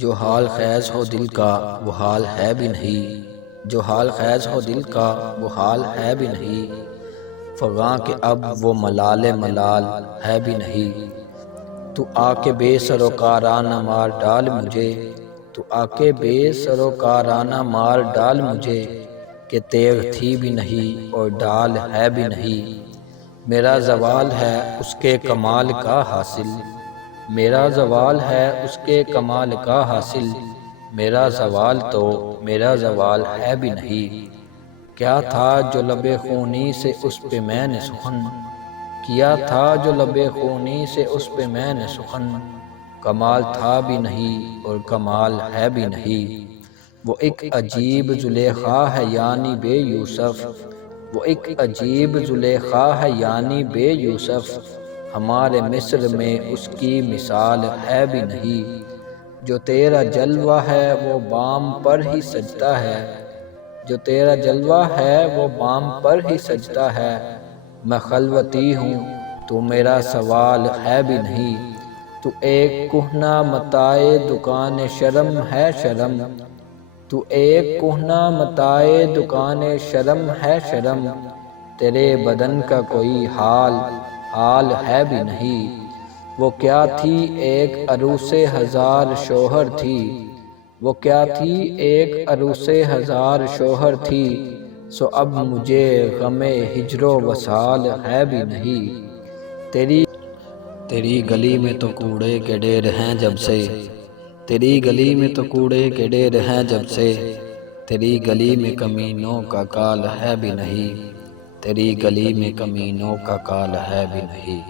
جو حال خیز ہو دل کا وہ حال ہے بھی نہیں، جو حال خیز ہو دل کا وہ حال ہے بھی نہیں، فغاں کہ اب وہ ملال ملال ہے بھی نہیں۔ تو آ کے بے سروکارانہ مار ڈال مجھے، تو آ کے بے سروکارانہ مار ڈال مجھے، کہ تیغ تھی بھی نہیں اور ڈال ہے بھی نہیں۔ میرا زوال ہے اس کے کمال کا حاصل، میرا زوال ہے اس کے کمال کا حاصل، میرا زوال تو میرا زوال ہے بھی نہیں۔ کیا تھا جو لب خونی سے اس پہ میں نے سخن، کیا تھا جو لب خونی سے اس پہ میں نے سخن، کمال تھا بھی نہیں اور کمال ہے بھی نہیں۔ وہ ایک عجیب زلیخا ہے یعنی بے یوسف، وہ ایک عجیب زلیخا ہے یعنی بے یوسف، ہمارے مصر میں اس کی مثال ہے بھی نہیں۔ جو تیرا جلوہ ہے وہ بام پر ہی سجتا ہے، جو تیرا جلوہ ہے وہ بام پر ہی سجتا ہے، میں خلوتی ہوں تو میرا سوال ہے بھی نہیں۔ تو ایک کہنہ متاع دکان شرم ہے شرم، تو ایک کہنہ متاع دکان شرم ہے شرم، تیرے بدن کا کوئی حال ہے بھی نہیں۔ وہ کیا تھی ایک عروس ہزار شوہر تھی، وہ کیا تھی ایک عروس ہزار شوہر تھی، سو اب مجھے غم ہجر و وصال ہے بھی نہیں۔ تیری گلی میں تو کوڑے کے ڈھیر ہیں جب سے، تیری گلی میں تو کوڑے کے ڈھیر ہیں جب سے، تیری گلی میں کمینوں کا کال ہے بھی نہیں، تیری گلی میں کمینوں کا کال ہے بھی نہیں۔